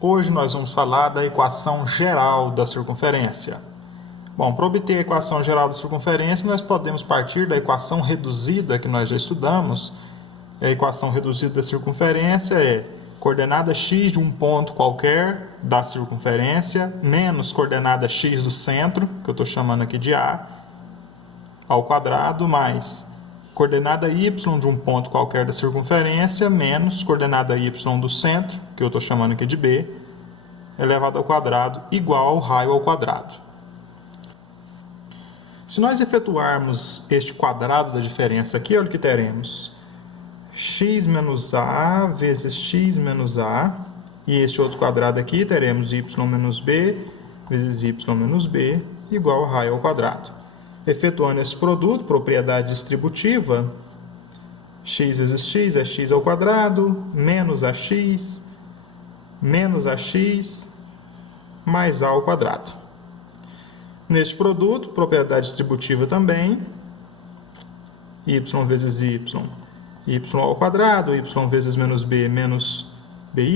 Hoje nós vamos falar da equação geral da circunferência. Bom, para obter a equação geral da circunferência, nós podemos partir da equação reduzida que nós já estudamos. A equação reduzida da circunferência é coordenada x de um ponto qualquer da circunferência menos coordenada x do centro, que eu estou chamando aqui de A, ao quadrado, mais coordenada y de um ponto qualquer da circunferência menos coordenada y do centro, que eu estou chamando aqui de B, elevado ao quadrado, igual ao raio ao quadrado. Se nós efetuarmos este quadrado da diferença aqui, olha o que teremos. X menos A vezes x menos A, e este outro quadrado aqui teremos y menos B vezes y menos B, igual ao raio ao quadrado. Efetuando esse produto, propriedade distributiva, x vezes x é x ao quadrado, menos ax mais a ao quadrado. Neste produto, propriedade distributiva também, y vezes y ao quadrado, y vezes menos by, menos b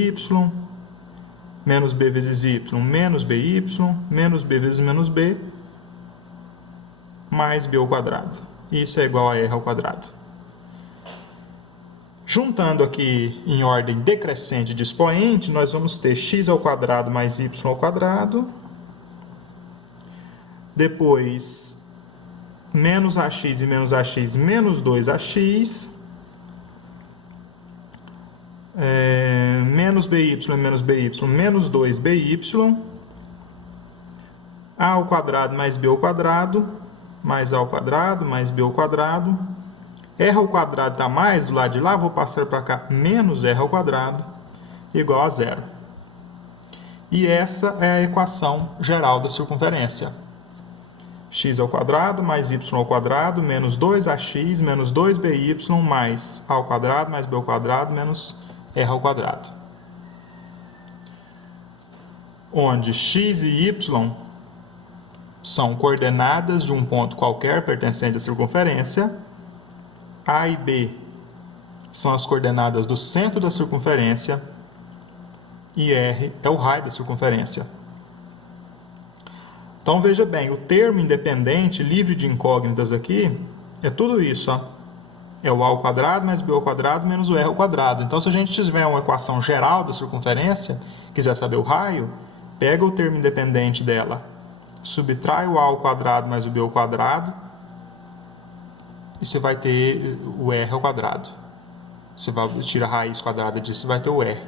vezes y, menos by, menos b vezes menos b, mais b ao quadrado. Isso é igual a r ao quadrado. Juntando aqui em ordem decrescente de expoente, nós vamos ter x ao quadrado mais y ao quadrado. Depois, menos ax e menos 2ax. Menos by e menos 2by. A ao quadrado mais b ao quadrado, mais a ao quadrado, mais b ao quadrado. R ao quadrado está mais do lado de lá, vou passar para cá, menos r ao quadrado, igual a zero. E essa é a equação geral da circunferência. X ao quadrado mais y ao quadrado, menos 2ax, menos 2by, mais a ao quadrado, mais b ao quadrado, menos r ao quadrado. Onde x e y são coordenadas de um ponto qualquer pertencente à circunferência. A e B são as coordenadas do centro da circunferência. E R é o raio da circunferência. Então, veja bem, o termo independente, livre de incógnitas aqui, é tudo isso. Ó. É o A ao quadrado mais B ao quadrado menos o R ao quadrado. Então, se a gente tiver uma equação geral da circunferência, quiser saber o raio, pega o termo independente dela, subtrai o A ao quadrado mais o B ao quadrado, e você vai ter o R ao quadrado. Você vai tirar a raiz quadrada disso, você vai ter o R.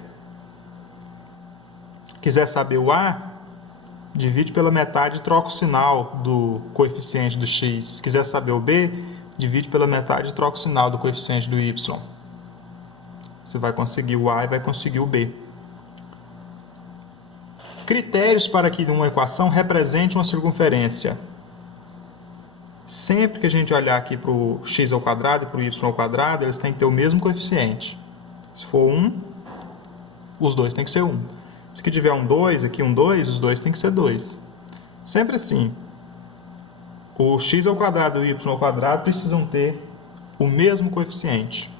Quiser saber o A, divide pela metade e troca o sinal do coeficiente do x. Quiser saber o B, divide pela metade e troca o sinal do coeficiente do y. Você vai conseguir o A e vai conseguir o B. Critérios para que uma equação represente uma circunferência. Sempre que a gente olhar aqui para o x ao quadrado e para o y ao quadrado, eles têm que ter o mesmo coeficiente. Se for 1, os dois têm que ser 1. Se aqui tiver um 2, aqui um 2, os dois têm que ser 2. Sempre assim. O x ao quadrado e o y ao quadrado precisam ter o mesmo coeficiente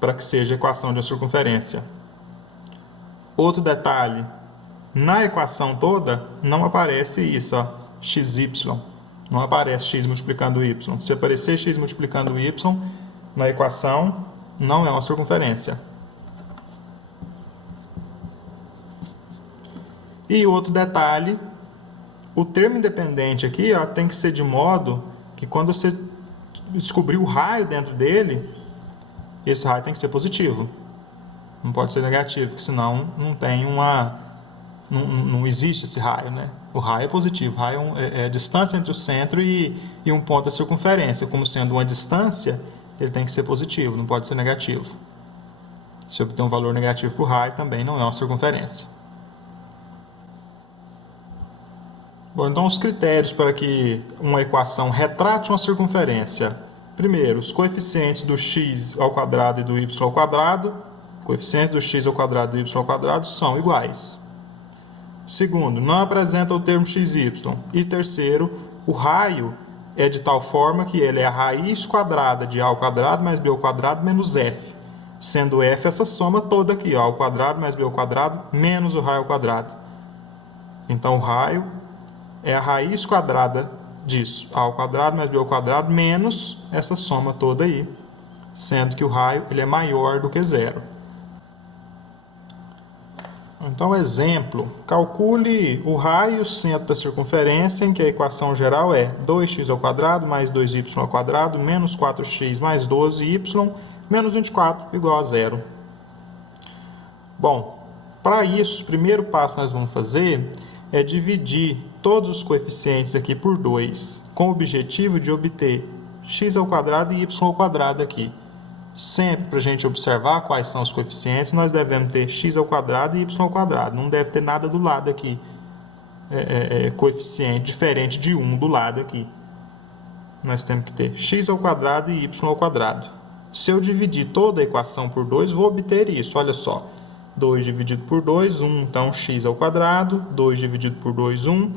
para que seja a equação de uma circunferência. Outro detalhe, na equação toda não aparece isso, ó, xy. Não aparece x multiplicando y. Se aparecer x multiplicando y na equação, não é uma circunferência. E outro detalhe, o termo independente aqui ó, tem que ser de modo que quando você descobrir o raio dentro dele, esse raio tem que ser positivo. Não pode ser negativo, porque senão não tem não existe esse raio, né? O raio é positivo. O raio é a distância entre o centro e um ponto da circunferência. Como sendo uma distância, ele tem que ser positivo, não pode ser negativo. Se obter um valor negativo para o raio, também não é uma circunferência. Bom, então os critérios para que uma equação retrate uma circunferência. Primeiro, os coeficientes do x ao quadrado e do y ao quadrado. Coeficientes do x ao quadrado e do y ao quadrado são iguais. Segundo, não apresenta o termo xy. E terceiro, o raio é de tal forma que ele é a raiz quadrada de a ao quadrado mais b ao quadrado menos f. sendo f essa soma toda aqui, ó, a ao quadrado mais b ao quadrado menos o raio ao quadrado. Então, o raio é a raiz quadrada disso, a ao quadrado mais b ao quadrado menos essa soma toda aí, sendo que o raio ele é maior do que zero. Então, exemplo, calcule o raio e o centro da circunferência, em que a equação geral é 2x ao quadrado mais 2y ao quadrado menos 4x mais 12y menos 24 igual a zero. Bom, para isso, o primeiro passo que nós vamos fazer é dividir todos os coeficientes aqui por 2, com o objetivo de obter x ao quadrado e y ao quadrado aqui. Sempre para a gente observar quais são os coeficientes, nós devemos ter x ao quadrado e y ao quadrado. Não deve ter nada do lado aqui, coeficiente diferente de 1 do lado aqui. Nós temos que ter x ao quadrado e y ao quadrado. Se eu dividir toda a equação por 2, vou obter isso. Olha só, 2 dividido por 2, 1. Então, x ao quadrado, 2 dividido por 2, 1.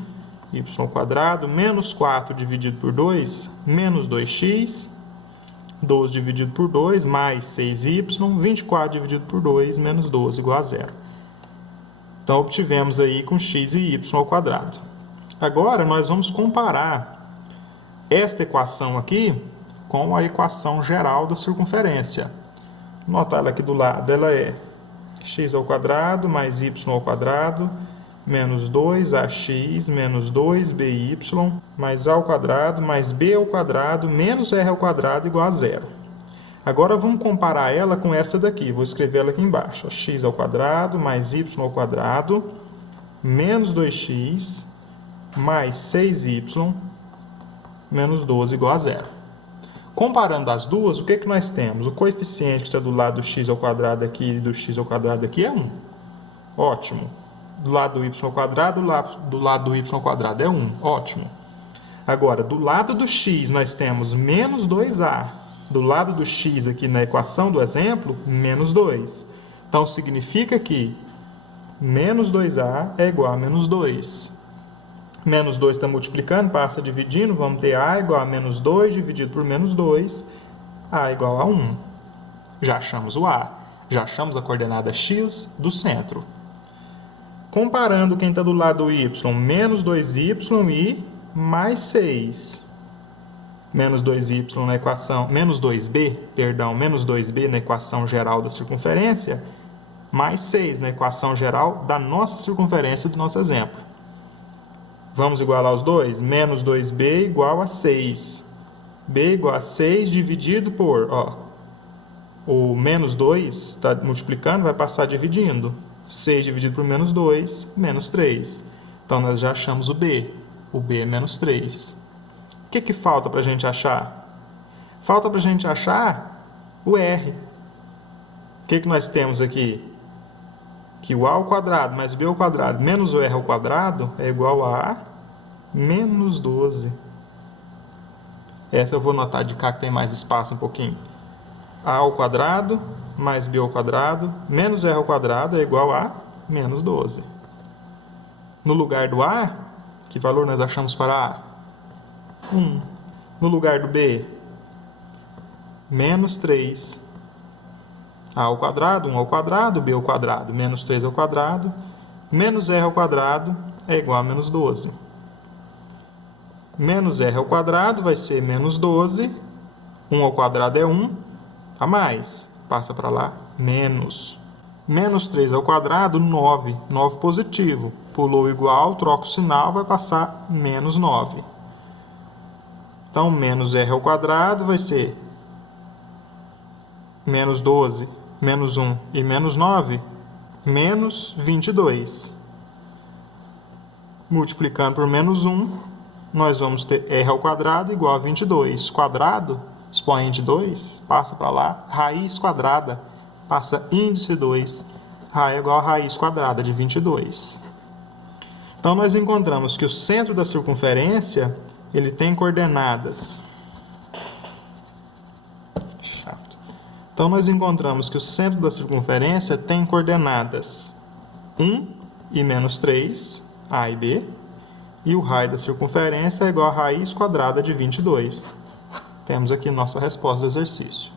Y ao quadrado, menos 4 dividido por 2, menos 2x. 12 dividido por 2, mais 6y, 24 dividido por 2, menos 12, igual a zero. Então, obtivemos aí com x e y ao quadrado. Agora, nós vamos comparar esta equação aqui com a equação geral da circunferência. Vou notar ela aqui do lado, ela é x ao quadrado mais y ao quadrado menos 2ax menos 2by mais a ao quadrado mais b ao quadrado menos r ao quadrado igual a zero. Agora vamos comparar ela com essa daqui. Vou escrever ela aqui embaixo. X ao quadrado mais y ao quadrado menos 2x mais 6y menos 12 igual a zero. Comparando as duas, o que que nós temos? O coeficiente que está do lado do x ao quadrado aqui e do x ao quadrado aqui é 1. Ótimo. Do lado do y ao quadrado, do lado do y ao quadrado é 1. Ótimo. Agora, do lado do x, nós temos menos 2a. Do lado do x aqui na equação do exemplo, menos 2. Então, significa que menos 2a é igual a menos 2. Menos 2 está multiplicando, passa dividindo, vamos ter a igual a menos 2 dividido por menos 2, a igual a 1. Já achamos o a. Já achamos a coordenada x do centro. Comparando quem está do lado do y, menos 2y e mais 6. Menos 2y na equação, menos 2b, perdão, menos 2b na equação geral da circunferência, mais 6 na equação geral da nossa circunferência do nosso exemplo. Vamos igualar os dois? Menos 2b igual a 6. b igual a 6 dividido por, ó, o menos 2 está multiplicando, vai passar dividindo. 6 dividido por menos 2, menos 3. Então, nós já achamos o b. O b é menos 3. O que falta para a gente achar? Falta para a gente achar o r. O que nós temos aqui? Que o a ao quadrado mais b ao quadrado menos o r ao quadrado é igual a menos 12. Essa eu vou notar de cá que tem mais espaço um pouquinho. A ao quadrado mais b ao quadrado menos r ao quadrado é igual a menos 12. No lugar do a, que valor nós achamos para a? 1. No lugar do b, menos 3. A ao quadrado, 1 ao quadrado, b ao quadrado, menos 3 ao quadrado, menos r ao quadrado é igual a menos 12. Menos r ao quadrado vai ser menos 12. 1 ao quadrado é 1, a mais. Passa para lá, menos. Menos 3 ao quadrado, 9. 9 positivo. Pulou igual, troca o sinal, vai passar menos 9. Então, menos r ao quadrado vai ser menos 12, menos 1 e menos 9, menos 22. Multiplicando por menos 1, nós vamos ter r ao quadrado igual a 22. Quadrado, expoente 2, passa para lá, raiz quadrada, passa índice 2, é igual a raiz quadrada de 22. Então, nós encontramos que o centro da circunferência, ele tem coordenadas. Então, nós encontramos que o centro da circunferência tem coordenadas 1 e menos 3, a e b, e o raio da circunferência é igual a raiz quadrada de 22. Temos aqui nossa resposta do exercício.